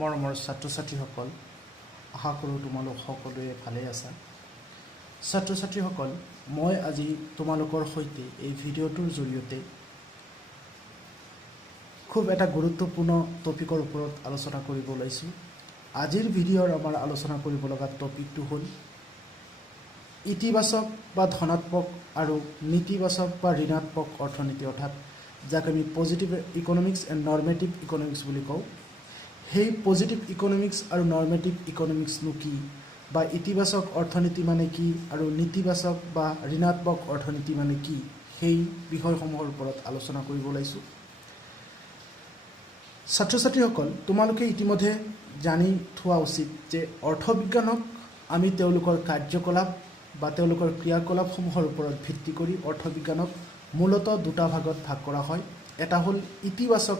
মৰমৰ ছাত্ৰ ছাত্ৰীসকল, আশা কৰোঁ তোমালোক সকলোৱে ভালে আছা। ছাত্ৰ ছাত্ৰীসকল, মই আজি তোমালোকৰ সৈতে এই ভিডিঅ'টোৰ জৰিয়তে খুব এটা গুৰুত্বপূৰ্ণ টপিকৰ ওপৰত আলোচনা কৰিব ওলাইছোঁ। আজিৰ ভিডিঅ'ৰ আমাৰ আলোচনা কৰিব লগা টপিকটো হ'ল ইতিবাচক বা ধনাত্মক আৰু নীতিবাচক বা ঋণাত্মক অৰ্থনীতি, অৰ্থাৎ যাক আমি positive economics and normative economics বুলি কওঁ। সেই পজিটিভ ইকনমিক্স আৰু নৰ্মেটিভ ইকনমিক্সনো কি, বা ইতিবাচক অৰ্থনীতি মানে কি আৰু নীতিবাচক বা ঋণাত্মক অৰ্থনীতি মানে কি, সেই বিষয়সমূহৰ ওপৰত আলোচনা কৰিব ওলাইছোঁ। ছাত্ৰ ছাত্ৰীসকল, তোমালোকে ইতিমধ্যে জানি থোৱা উচিত যে অৰ্থবিজ্ঞানক আমি তেওঁলোকৰ কাৰ্যকলাপ বা তেওঁলোকৰ ক্ৰিয়াকলাপসমূহৰ ওপৰত ভিত্তি কৰি অৰ্থবিজ্ঞানক মূলতঃ দুটা ভাগত ভাগ কৰা হয়। এটা হ'ল ইতিবাচক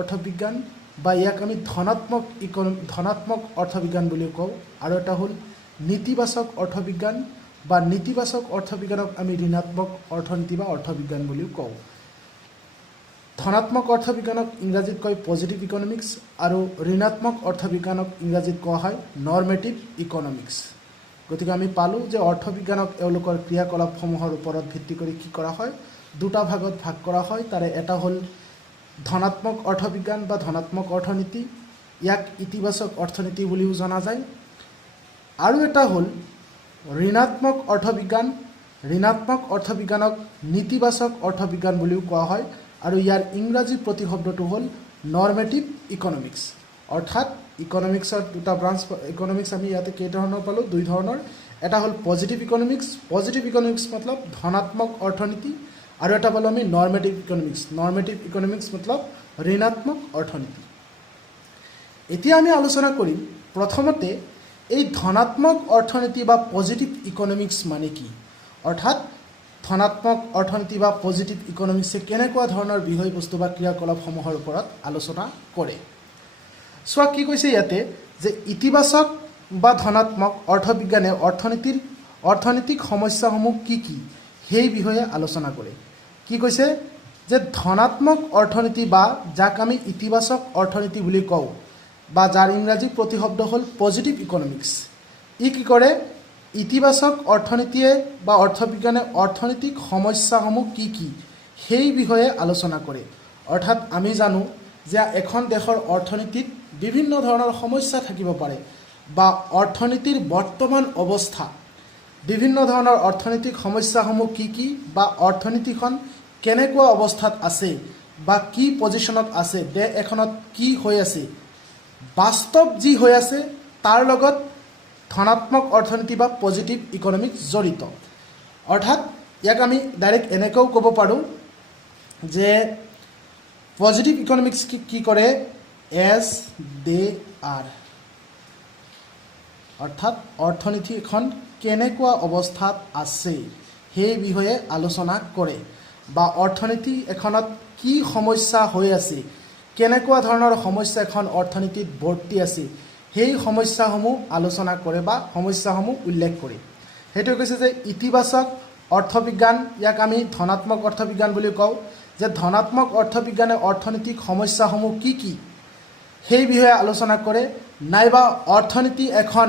অৰ্থবিজ্ঞান বা ইয়াক আমি ধনাত্মক অৰ্থবিজ্ঞান বুলিও কওঁ, আৰু এটা হ'ল নীতিবাচক অৰ্থবিজ্ঞান বা নীতিবাচক অৰ্থবিজ্ঞানক আমি ঋণাত্মক অৰ্থনীতি বা অৰ্থবিজ্ঞান বুলিও কওঁ। ধনাত্মক অৰ্থবিজ্ঞানক ইংৰাজীত কয় পজিটিভ ইকনমিক্স আৰু ঋণাত্মক অৰ্থবিজ্ঞানক ইংৰাজীত কোৱা হয় নৰ্মেটিভ ইকনমিক্স। গতিকে আমি পালোঁ যে অৰ্থবিজ্ঞানক এওঁলোকৰ ক্ৰিয়াকলাপসমূহৰ ওপৰত ভিত্তি কৰি কি কৰা হয়, দুটা ভাগত ভাগ কৰা হয়। তাৰে এটা হ'ল ধনাত্মক অৰ্থবিজ্ঞান বা ধনাত্মক অৰ্থনীতি, ইয়াক ইতিবাচক অৰ্থনীতি বুলিও জনা যায়। আৰু এটা হ'ল ঋণাত্মক অৰ্থবিজ্ঞানক নীতিবাচক অৰ্থবিজ্ঞান বুলিও কোৱা হয়, আৰু ইয়াৰ ইংৰাজী প্ৰতিশব্দটো হ'ল নৰ্মেটিভ ইকনমিক্স। অৰ্থাৎ ইকনমিক্সৰ দুটা ব্ৰাঞ্চ, ইকনমিক্স আমি ইয়াতে কেইধৰণৰ পালোঁ, দুই ধৰণৰ। এটা হ'ল পজিটিভ ইকনমিক্স মতলব ধনাত্মক অৰ্থনীতি, আৰু এটা পালোঁ আমি নৰ্মেটিভ ইকনমিক্স মতলব ঋণাত্মক অৰ্থনীতি। এতিয়া আমি আলোচনা কৰিম প্ৰথমতে এই ধনাত্মক অৰ্থনীতি বা পজিটিভ ইকনমিক্স মানে কি, অৰ্থাৎ ধনাত্মক অৰ্থনীতি বা পজিটিভ ইকনমিক্সে কেনেকুৱা ধৰণৰ বিষয়বস্তু বা ক্ৰিয়াকলাপসমূহৰ ওপৰত আলোচনা কৰে। চোৱা কি কৈছে ইয়াতে, যে ইতিবাচক বা ধনাত্মক অৰ্থবিজ্ঞানে অৰ্থনৈতিক সমস্যাসমূহ কি কি সেই বিষয়ে আলোচনা কৰে। কি কৈছে, যে ধনাত্মক অৰ্থনীতি বা যাক আমি ইতিবাচক অৰ্থনীতি বুলি কওঁ, বা যাৰ ইংৰাজী প্ৰতিশব্দ হ'ল পজিটিভ ইকনমিক্স, ই কি কৰে, ইতিবাচক অৰ্থনীতিয়ে বা অৰ্থবিজ্ঞানে অৰ্থনৈতিক সমস্যাসমূহ কি কি সেই বিষয়ে আলোচনা কৰে। অৰ্থাৎ আমি জানো যে এখন দেশৰ অৰ্থনীতিত বিভিন্ন ধৰণৰ সমস্যা থাকিব পাৰে, বা অৰ্থনীতিৰ বৰ্তমান অৱস্থা, বিভিন্ন ধৰণৰ অৰ্থনৈতিক সমস্যাসমূহ কি কি, বা অৰ্থনীতিখন কেনেকুৱা অৱস্থাত আছে, বা কি পজিশ্যনত আছে, দেশ এখনত কি হৈ আছে, বাস্তৱ যি হৈ আছে তাৰ লগত ধনাত্মক অৰ্থনীতি বা পজিটিভ ইকনমিক্স জড়িত। অৰ্থাৎ ইয়াক আমি ডাইৰেক্ট এনেকৈও ক'ব পাৰোঁ যে পজিটিভ ইকনমিক্স কি কৰে, এজ দে আৰ, অৰ্থাৎ অৰ্থনীতি এখন কেনেকুৱা অৱস্থাত আছে সেই বিষয়ে আলোচনা কৰে, বা অৰ্থনীতি এখনত কি সমস্যা হৈ আছে, কেনেকুৱা ধৰণৰ সমস্যা এখন অৰ্থনীতিত বৰ্তি আছে, সেই সমস্যাসমূহ আলোচনা কৰে বা সমস্যাসমূহ উল্লেখ কৰে। সেইটোৱে কৈছে যে ইতিবাচক অৰ্থবিজ্ঞান, ইয়াক আমি ধনাত্মক অৰ্থবিজ্ঞান বুলি কওঁ, যে ধনাত্মক অৰ্থবিজ্ঞানে অৰ্থনৈতিক সমস্যাসমূহ কি কি সেই বিষয়ে আলোচনা কৰে, নাইবা অৰ্থনীতি এখন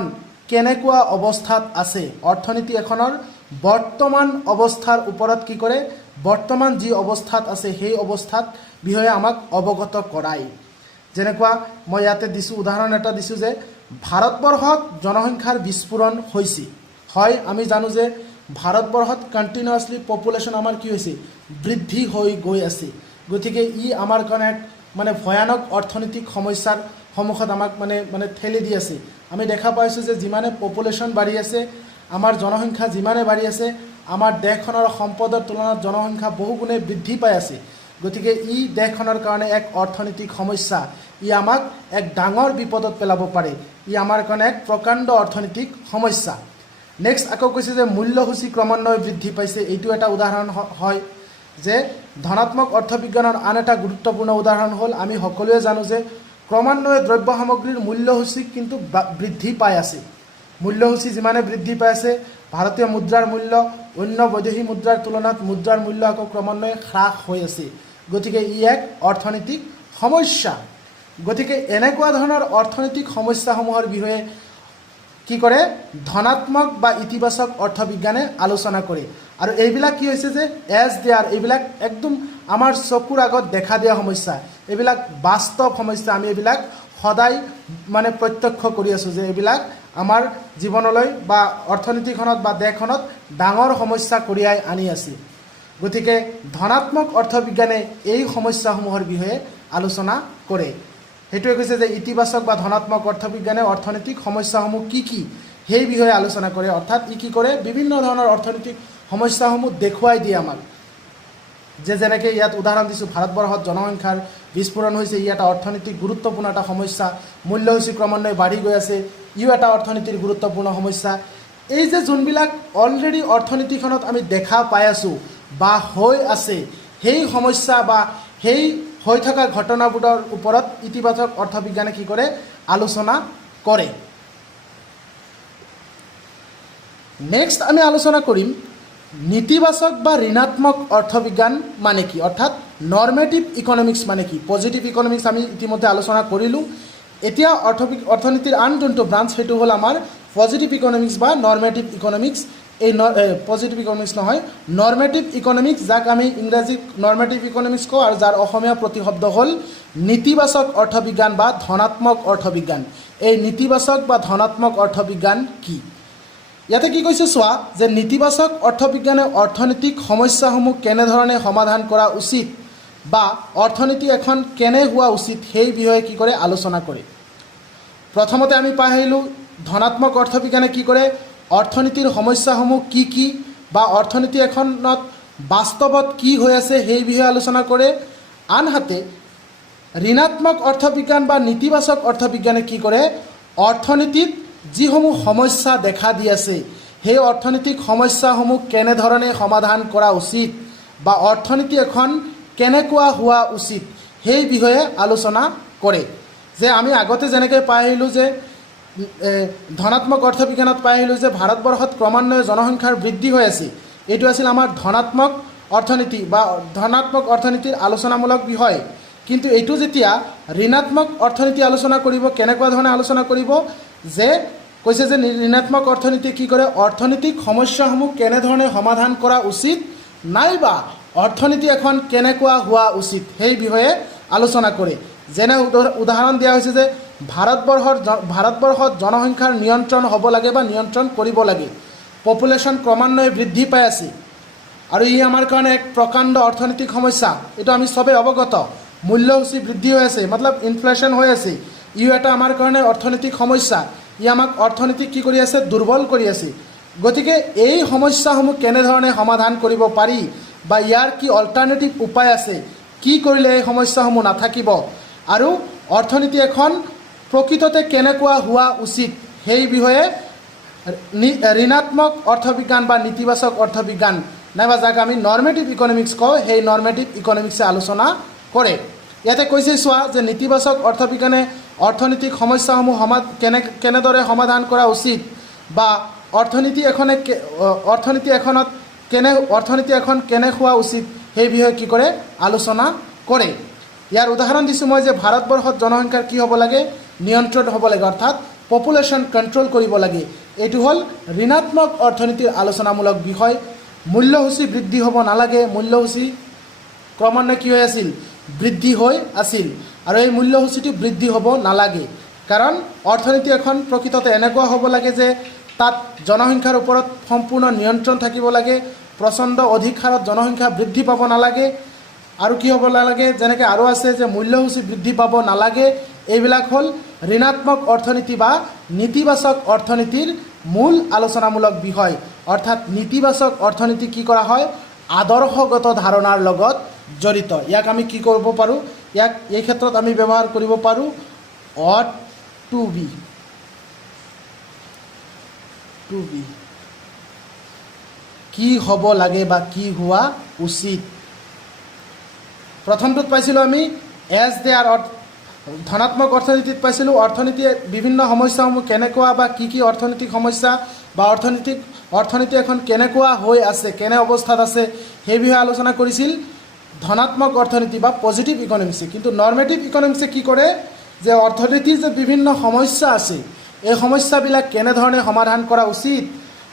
কেনেকুৱা অৱস্থাত আছে, অৰ্থনীতি এখনৰ বৰ্তমান অৱস্থাৰ ওপৰত কি কৰে, বৰ্তমান যি অৱস্থাত আছে সেই অৱস্থাত বিষয়ে আমাক অৱগত কৰায়। যেনেকুৱা মই ইয়াতে দিছোঁ, উদাহৰণ এটা দিছোঁ, যে ভাৰতবৰ্ষত জনসংখ্যাৰ বিস্ফোৰণ হৈছে। হয়, আমি জানো যে ভাৰতবৰ্ষত কণ্টিনিউৱাছলি পপুলেশ্যন আমাৰ কি হৈছে, বৃদ্ধি হৈ গৈ আছে। গতিকে ই আমাৰ কাৰণে মানে ভয়ানক অৰ্থনৈতিক সমস্যাৰ সন্মুখত আমাক মানে ঠেলি দি আছে। আমি দেখা পাইছোঁ যে যিমানে পপুলেশ্যন বাঢ়ি আছে, আমাৰ জনসংখ্যা যিমানে বাঢ়ি আছে, আমাৰ দেশখনৰ সম্পদৰ তুলনাত জনসংখ্যা বহুগুণে বৃদ্ধি পাই আছে। গতিকে ই দেশখনৰ কাৰণে এক অৰ্থনৈতিক সমস্যা, ই আমাক এক ডাঙৰ বিপদত পেলাব পাৰে, ই আমাৰ কাৰণে এক প্ৰকাণ্ড অৰ্থনৈতিক সমস্যা। নেক্সট আকৌ কৈছে যে মূল্যসূচী ক্ৰমান্বয়ে বৃদ্ধি পাইছে। এইটো এটা উদাহৰণ হয় যে ধনাত্মক অৰ্থবিজ্ঞানৰ আন এটা গুৰুত্বপূৰ্ণ উদাহৰণ হ'ল, আমি সকলোৱে জানো যে ক্ৰমান্বয়ে দ্ৰব্য সামগ্ৰীৰ মূল্যসূচী কিন্তু বৃদ্ধি পাই আছে। মূল্যসূচী যিমানে বৃদ্ধি পাই আছে, ভাৰতীয় মুদ্ৰাৰ মূল্য অন্য বৈদেশিক মুদ্ৰাৰ তুলনাত মুদ্ৰাৰ মূল্য আকৌ ক্ৰমান্বয়ে হ্ৰাস হৈ আছে। গতিকে ই এক অৰ্থনৈতিক সমস্যা। গতিকে এনেকুৱা ধৰণৰ অৰ্থনৈতিক সমস্যাসমূহৰ বিষয়ে কি কৰে ধনাত্মক বা ইতিবাচক অৰ্থবিজ্ঞানে আলোচনা কৰে আৰু এইবিলাক কি হৈছে যে এজ দে আৰ এইবিলাক একদম আমাৰ চকুৰ আগত দেখা দিয়া সমস্যা এইবিলাক বাস্তৱ সমস্যা আমি এইবিলাক সদায় মানে প্ৰত্যক্ষ কৰি আছোঁ যে এইবিলাক আমাৰ জীৱনলৈ বা অৰ্থনীতিখনত বা দেশখনত ডাঙৰ সমস্যা কঢ়িয়াই আনি আছে গতিকে ধনাত্মক অৰ্থবিজ্ঞানে এই সমস্যাসমূহৰ বিষয়ে আলোচনা কৰে সেইটোৱে কৈছে যে ইতিবাচক বা ধনাত্মক অৰ্থবিজ্ঞানে অৰ্থনৈতিক সমস্যাসমূহ কি কি সেই বিষয়ে আলোচনা কৰে অৰ্থাৎ ই কি কৰে বিভিন্ন ধৰণৰ অৰ্থনৈতিক সমস্যাসমূহ দেখুৱাই দিয়ে আমাক যে যেনেকৈ ইয়াত উদাহৰণ দিছোঁ ভাৰতবৰ্ষত জনসংখ্যাৰ বিস্ফোৰণ হৈছে ই এটা অৰ্থনৈতিক গুৰুত্বপূৰ্ণ এটা সমস্যা মূল্যসূচী ক্ৰমান্বয়ে বাঢ়ি গৈ আছে ইও এটা অৰ্থনীতিৰ গুৰুত্বপূৰ্ণ সমস্যা এই যে যোনবিলাক অলৰেডি অৰ্থনীতিখনত আমি দেখা পাই আছোঁ বা হৈ আছে সেই সমস্যা বা সেই হৈ থকা ঘটনাবোৰৰ ওপৰত ইতিবাচক অৰ্থবিজ্ঞানে কি কৰে আলোচনা কৰে নেক্সট আমি আলোচনা কৰিম নীতিবাচক বা ঋণাত্মক অৰ্থবিজ্ঞান মানে কি অৰ্থাৎ নৰ্মেটিভ ইকনমিক্স মানে কি পজিটিভ ইকনমিক্স আমি ইতিমধ্যে আলোচনা কৰিলোঁ এতিয়া অৰ্থনীতিৰ আন যোনটো ব্ৰাঞ্চ সেইটো হ'ল আমাৰ পজিটিভ ইকনমিক্স বা নৰ্মেটিভ ইকনমিক্স এই পজিটিভ ইকনমিক্স নহয় নৰ্মেটিভ ইকনমিক্স যাক আমি ইংৰাজীত নৰ্মেটিভ ইকনমিক্স কওঁ আৰু যাৰ অসমীয়া প্ৰতিশব্দ হ'ল নীতিবাচক অৰ্থবিজ্ঞান বা ধনাত্মক অৰ্থবিজ্ঞান এই নীতিবাচক বা ধনাত্মক অৰ্থবিজ্ঞান কি ইয়াতে কি কৈছে চোৱা যে নীতিবাচক অৰ্থবিজ্ঞানে অৰ্থনৈতিক সমস্যাসমূহ কেনেধৰণে সমাধান কৰা উচিত বা অৰ্থনীতি এখন কেনে হোৱা উচিত সেই বিষয়ে কি কৰে আলোচনা কৰে প্ৰথমতে আমি পাই আহিলোঁ ধনাত্মক অৰ্থবিজ্ঞানে কি কৰে অৰ্থনীতিৰ সমস্যাসমূহ কি কি বা অৰ্থনীতি এখনত বাস্তৱত কি হৈ আছে সেই বিষয়ে আলোচনা কৰে আনহাতে ঋণাত্মক অৰ্থবিজ্ঞান বা নীতিবাচক অৰ্থবিজ্ঞানে কি কৰে অৰ্থনীতিত যিসমূহ সমস্যা দেখা দি আছে সেই অৰ্থনৈতিক সমস্যাসমূহ কেনেধৰণে সমাধান কৰা উচিত বা অৰ্থনীতি এখন কেনেকুৱা হোৱা উচিত সেই বিষয়ে আলোচনা কৰে যে আমি আগতে যেনেকৈ পাই আহিলোঁ যে ধনাত্মক অৰ্থবিজ্ঞানত পাই আহিলোঁ যে ভাৰতবৰ্ষত ক্ৰমান্বয়ে জনসংখ্যাৰ বৃদ্ধি হৈ আছে এইটো আছিল আমাৰ ধনাত্মক অৰ্থনীতি বা ধনাত্মক অৰ্থনীতিৰ আলোচনামূলক বিষয় কিন্তু এইটো যেতিয়া ঋণাত্মক অৰ্থনীতি আলোচনা কৰিব কেনেকুৱা ধৰণে আলোচনা কৰিব যে কৈছে যে ঋণাত্মক অৰ্থনীতি কি কৰে অৰ্থনৈতিক সমস্যাসমূহ কেনেধৰণে সমাধান কৰা উচিত নাইবা অৰ্থনীতি এখন কেনেকুৱা হোৱা উচিত সেই বিষয়ে আলোচনা কৰে যেনে উদাহৰণ দিয়া হৈছে যে ভাৰতবৰ্ষত জনসংখ্যাৰ নিয়ন্ত্ৰণ হ'ব লাগে বা নিয়ন্ত্ৰণ কৰিব লাগে পপুলেশ্যন ক্ৰমান্বয়ে বৃদ্ধি পাই আছে আৰু ই আমাৰ কাৰণে এক প্ৰকাণ্ড অৰ্থনৈতিক সমস্যা এইটো আমি চবেই অৱগত মূল্যসূচী বৃদ্ধি হৈ আছে মতলব ইনফ্লেশ্যন হৈ আছে ইও এটা আমাৰ কাৰণে অৰ্থনৈতিক সমস্যা ই আমাক অৰ্থনীতিক কি কৰি আছে দুৰ্বল কৰি আছে গতিকে এই সমস্যাসমূহ কেনেধৰণে সমাধান কৰিব পাৰি বা ইয়াৰ কি অল্টাৰনেটিভ উপায় আছে কি কৰিলে এই সমস্যাসমূহ নাথাকিব আৰু অৰ্থনীতি এখন প্ৰকৃততে কেনেকুৱা হোৱা উচিত সেই বিষয়ে ঋণাত্মক অৰ্থবিজ্ঞান বা নীতিবাচক অৰ্থবিজ্ঞান নাইবা যাক আমি নৰ্মেটিভ ইকনমিক্স কওঁ সেই নৰ্মেটিভ ইকনমিক্সে আলোচনা কৰে ইয়াতে কৈছে চোৱা যে নীতিবাচক অৰ্থবিজ্ঞানে অৰ্থনৈতিক সমস্যাসমূহ কেনেদৰে সমাধান কৰা উচিত বা অৰ্থনীতি এখন কেনে হোৱা উচিত সেই বিষয়ে কি কৰে আলোচনা কৰে ইয়াৰ উদাহৰণ দিছোঁ মই যে ভাৰতবৰ্ষত জনসংখ্যাৰ কি হ'ব লাগে নিয়ন্ত্ৰণ হ'ব লাগে অৰ্থাৎ পপুলেশ্যন কণ্ট্ৰল কৰিব লাগে এইটো হ'ল ঋণাত্মক অৰ্থনীতিৰ আলোচনামূলক বিষয় মূল্যসূচী বৃদ্ধি হ'ব নালাগে মূল্যসূচী ক্ৰমান্বয়ে কি হৈ আছিল বৃদ্ধি হৈ আছিল আৰু এই মূল্যসূচীটো বৃদ্ধি হ'ব নালাগে কাৰণ অৰ্থনীতি এখন প্ৰকৃততে এনেকুৱা হ'ব লাগে যে তাত জনসংখ্যাৰ ওপৰত সম্পূৰ্ণ নিয়ন্ত্ৰণ থাকিব লাগে প্ৰচণ্ড অধিক হাৰত জনসংখ্যা বৃদ্ধি পাব নালাগে আৰু কি হ'ব নালাগে যেনেকৈ আৰু আছে যে মূল্যসূচী বৃদ্ধি পাব নালাগে এইবিলাক হ'ল ঋণাত্মক অৰ্থনীতি বা নীতিবাচক অৰ্থনীতিৰ মূল আলোচনামূলক বিষয় অৰ্থাৎ নীতিবাচক অৰ্থনীতি কি কৰা হয় আদৰ্শগত ধাৰণাৰ লগত জড়িত ইয়াক আমি কি কৰিব পাৰোঁ ইয়াক এই ক্ষেত্ৰত আমি ব্যৱহাৰ কৰিব পাৰোঁ অট টু বি কি হ'ব লাগে বা কি হোৱা উচিত প্ৰথমটোত পাইছিলোঁ আমি এজ দে আৰ ধনাত্মক অৰ্থনীতিত পাইছিলোঁ অৰ্থনীতিয়ে বিভিন্ন সমস্যাসমূহ কেনেকুৱা বা কি অৰ্থনৈতিক সমস্যা বা অৰ্থনীতি এখন কেনেকুৱা হৈ আছে কেনে অৱস্থাত আছে সেই বিষয়ে আলোচনা কৰিছিল ধনাত্মক অৰ্থনীতি বা পজিটিভ ইকনমিক্সে কিন্তু নৰ্মেটিভ ইকনমিক্সে কি কৰে যে অৰ্থনীতিৰ যে বিভিন্ন সমস্যা আছে এই সমস্যাবিলাক কেনেধৰণে সমাধান কৰা উচিত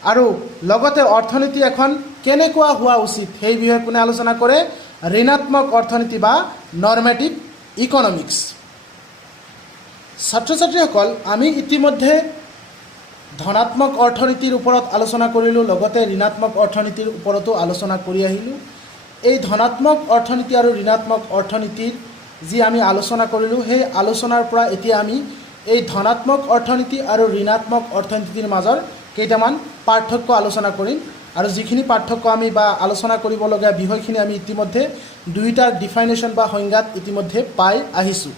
আৰু লগতে অৰ্থনীতি এখন কেনেকুৱা হোৱা উচিত সেই বিষয়ে কোনে আলোচনা কৰে ঋণাত্মক অৰ্থনীতি বা নৰ্মেটিভ ইকনমিক্স ছাত্ৰ ছাত্ৰীসকল আমি ইতিমধ্যে ধনাত্মক অৰ্থনীতিৰ ওপৰত আলোচনা কৰিলোঁ লগতে ঋণাত্মক অৰ্থনীতিৰ ওপৰতো আলোচনা কৰি আহিলোঁ এই ধনাত্মক অৰ্থনীতি আৰু ঋণাত্মক অৰ্থনীতিৰ যি আমি আলোচনা কৰিলোঁ সেই আলোচনাৰ পৰা এতিয়া আমি এই ধনাত্মক অৰ্থনীতি আৰু ঋণাত্মক অৰ্থনীতিৰ মাজৰ কেইটামান পাৰ্থক্য আলোচনা কৰিম আৰু যিখিনি পাৰ্থক্য আমি বা আলোচনা কৰিবলগীয়া বিষয়খিনি আমি ইতিমধ্যে দুইটাৰ ডিফাইনেশ্যন বা সংজ্ঞাত ইতিমধ্যে পাই আহিছোঁ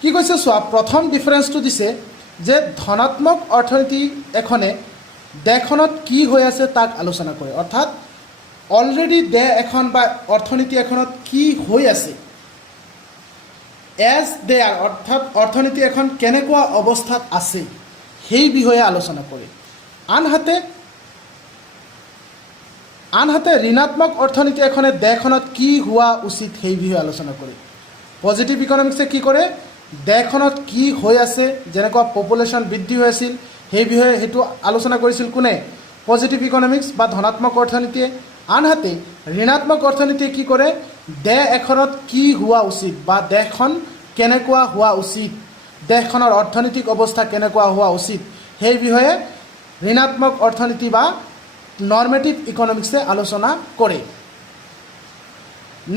কি কৈছে চোৱা প্ৰথম ডিফাৰেন্সটো দিছে যে ধনাত্মক অৰ্থনীতি এখনে দেশখনত কি হৈ আছে তাক আলোচনা কৰে অৰ্থাৎ অলৰেডি দেশ এখন বা অৰ্থনীতি এখনত কি হৈ আছে এজ দে আৰ অৰ্থাৎ অৰ্থনীতি এখন কেনেকুৱা অৱস্থাত আছে সেই বিষয়ে আলোচনা কৰে আনহাতে ঋণাত্মক অৰ্থনীতি এখনে দেশখনত কি হোৱা উচিত সেই বিষয়ে আলোচনা কৰে পজিটিভ ইকনমিক্সে কি কৰে দেশখনত কি হৈ আছে যেনেকুৱা পপুলেশ্যন বৃদ্ধি হৈ আছিল সেই বিষয়ে সেইটো আলোচনা কৰিছিল কোনে পজিটিভ ইকনমিক্স বা ধনাত্মক অৰ্থনীতিয়ে আনহাতে ঋণাত্মক অৰ্থনীতিয়ে কি কৰে দেশ এখনত কি হোৱা উচিত বা দেশখন কেনেকুৱা হোৱা উচিত দেশখনৰ অৰ্থনৈতিক অৱস্থা কেনেকুৱা হোৱা উচিত সেই বিষয়ে ঋণাত্মক অৰ্থনীতি বা নৰ্মেটিভ ইকনমিক্সে আলোচনা কৰে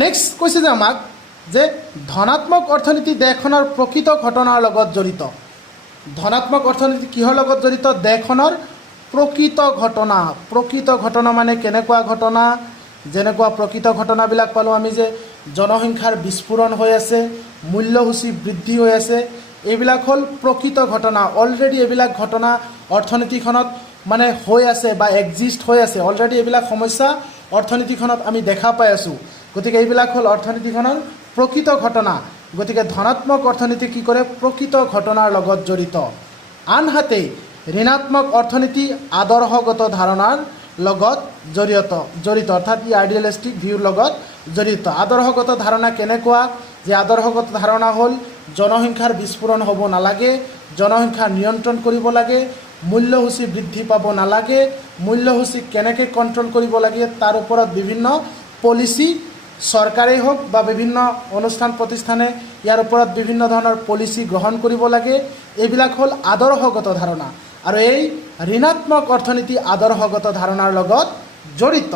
নেক্সট কৈছে যে আমাক যে ধনাত্মক অৰ্থনীতি দেশখনৰ প্ৰকৃত ঘটনাৰ লগত জড়িত ধনাত্মক অৰ্থনীতি কিহৰ লগত জড়িত দেশখনৰ প্ৰকৃত ঘটনা মানে কেনেকুৱা ঘটনা যেনেকুৱা প্ৰকৃত ঘটনাবিলাক পালোঁ আমি যে জনসংখ্যাৰ বিস্ফোৰণ হৈ আছে মূল্যসূচী বৃদ্ধি হৈ আছে এইবিলাক হ'ল প্ৰকৃত ঘটনা অলৰেডি এইবিলাক ঘটনা অৰ্থনীতিখনত মানে হৈ আছে বা এক্সিষ্ট হৈ আছে অলৰেডি এইবিলাক সমস্যা অৰ্থনীতিখনত আমি দেখা পাই আছোঁ গতিকে এইবিলাক হ'ল অৰ্থনীতিখনৰ প্ৰকৃত ঘটনা গতিকে ধনাত্মক অৰ্থনীতি কি কৰে প্ৰকৃত ঘটনাৰ লগত জড়িত আনহাতে ঋণাত্মক অৰ্থনীতি আদৰ্শগত ধাৰণাৰ লগত জড়িত অৰ্থাৎ ই আইডিয়েলিষ্টিক ভিউৰ লগত জড়িত আদৰ্শগত ধাৰণা কেনেকুৱা যে আদৰ্শগত ধাৰণা হ'ল জনসংখ্যাৰ বিস্ফোৰণ হ'ব নালাগে জনসংখ্যা নিয়ন্ত্ৰণ কৰিব লাগে মূল্যসূচী বৃদ্ধি পাব নালাগে মূল্যসূচী কেনেকৈ কণ্ট্ৰল কৰিব লাগে তাৰ ওপৰত বিভিন্ন পলিচি চৰকাৰেই হওক বা বিভিন্ন অনুষ্ঠান প্ৰতিষ্ঠানে ইয়াৰ ওপৰত বিভিন্ন ধৰণৰ পলিচি গ্ৰহণ কৰিব লাগে এইবিলাক হ'ল আদৰ্শগত ধাৰণা আৰু এই ঋণাত্মক অৰ্থনীতি আদৰ্শগত ধাৰণাৰ লগত জড়িত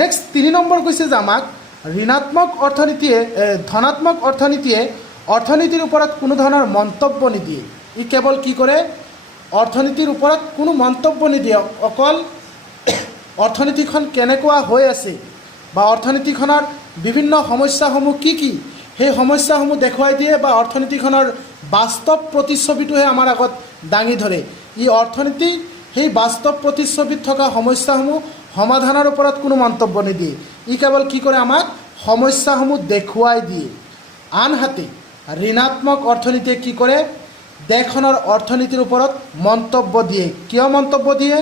নেক্সট 3 নম্বৰ কৈছে যে আমাক ঋণাত্মক অৰ্থনীতিয়ে ধনাত্মক অৰ্থনীতিয়ে অৰ্থনীতিৰ ওপৰত কোনো ধৰণৰ মন্তব্য নিদিয়ে ই কেৱল কি কৰে অৰ্থনীতিৰ ওপৰত কোনো মন্তব্য নিদিয়ে অকল অৰ্থনীতিখন কেনেকুৱা হৈ আছে বা অৰ্থনীতিখনৰ বিভিন্ন সমস্যাসমূহ কি সেই সমস্যাসমূহ দেখুৱাই দিয়ে বা অৰ্থনীতিখনৰ বাস্তৱ প্ৰতিচ্ছবিটোহে আমাৰ আগত দাঙি ধৰে ই অৰ্থনীতি সেই বাস্তৱ প্ৰতিচ্ছবিত থকা সমস্যাসমূহ সমাধানৰ ওপৰত কোনো মন্তব্য নিদিয়ে ই কেৱল কি কৰে আমাক সমস্যাসমূহ দেখুৱাই দিয়ে আনহাতে ঋণাত্মক অৰ্থনীতিয়ে কি কৰে দেশখনৰ অৰ্থনীতিৰ ওপৰত মন্তব্য দিয়ে কিয় মন্তব্য দিয়ে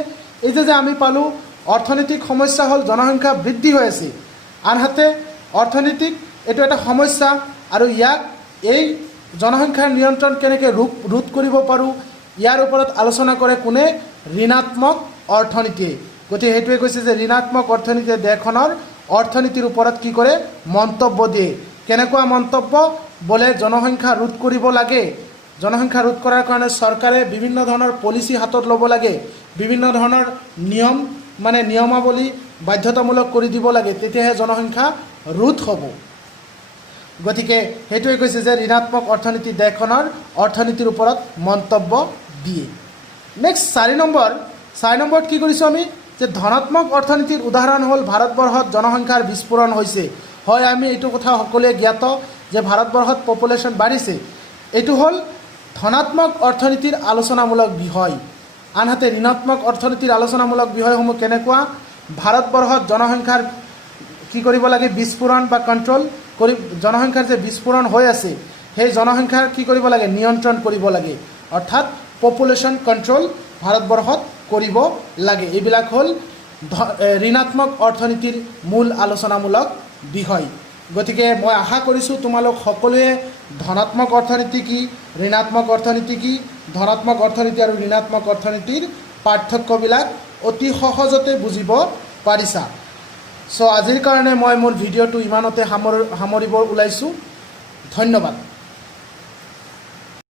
এই যে আমি পালোঁ অৰ্থনৈতিক সমস্যা হ'ল জনসংখ্যা বৃদ্ধি হৈ আছে আনহাতে অৰ্থনৈতিক এইটো এটা সমস্যা আৰু ইয়াক এই জনসংখ্যাৰ নিয়ন্ত্ৰণ কেনেকৈ ৰোধ কৰিব পাৰোঁ ইয়াৰ ওপৰত আলোচনা কৰে কোনে ঋণাত্মক অৰ্থনীতিয়ে গতিকে সেইটোৱে কৈছে যে ঋণাত্মক অৰ্থনীতিয়ে দেশখনৰ অৰ্থনীতিৰ ওপৰত কি কৰে মন্তব্য দিয়ে কেনেকুৱা মন্তব্য বোলে জনসংখ্যা ৰোধ কৰিব লাগে জনসংখ্যা ৰোধ কৰাৰ কাৰণে চৰকাৰে বিভিন্ন ধৰণৰ পলিচি হাতত ল'ব লাগে বিভিন্ন ধৰণৰ নিয়মাৱলী বাধ্যতামূলক কৰি দিব লাগে তেতিয়াহে জনসংখ্যা ৰোধ হ'ব গতিকে সেইটোৱে কৈছে যে ঋণাত্মক অৰ্থনীতি দেশখনৰ অৰ্থনীতিৰ ওপৰত মন্তব্য দিয়ে নেক্সট 4 নম্বৰত কি কৰিছোঁ আমি যে ধনাত্মক অৰ্থনীতিৰ উদাহৰণ হ'ল ভাৰতবৰ্ষত জনসংখ্যাৰ বিস্ফোৰণ হৈছে হয় আমি এইটো কথা সকলোৱে জ্ঞাত যে ভাৰতবৰ্ষত পপুলেশ্যন বাঢ়িছে এইটো হ'ল ধনাত্মক অৰ্থনীতিৰ আলোচনামূলক বিষয় আনহাতে ঋণাত্মক অৰ্থনীতিৰ আলোচনামূলক বিষয়সমূহ কেনেকুৱা ভাৰতবৰ্ষত জনসংখ্যাৰ কি কৰিব লাগে বিস্ফোৰণ বা কণ্ট্ৰল কৰি জনসংখ্যাৰ যে বিস্ফোৰণ হৈ আছে সেই জনসংখ্যাৰ কি কৰিব লাগে নিয়ন্ত্ৰণ কৰিব লাগে অৰ্থাৎ পপুলেশ্যন কণ্ট্ৰল ভাৰতবৰ্ষত কৰিব লাগে এইবিলাক হ'ল ঋণাত্মক অৰ্থনীতিৰ মূল আলোচনামূলক বিষয় গতিকে মই আশা কৰিছোঁ তোমালোক সকলোৱে ধনাত্মক অৰ্থনীতি কি, ঋণাত্মক অৰ্থনীতি কি, ধনাত্মক অৰ্থনীতি আৰু ঋণাত্মক অৰ্থনীতিৰ পাৰ্থক্যবিলাক অতি সহজতে বুজিব পাৰিছা। চ' আজিৰ কাৰণে মই মোৰ ভিডিঅ'টো ইমানতে সামৰিব ওলাইছোঁ। ধন্যবাদ।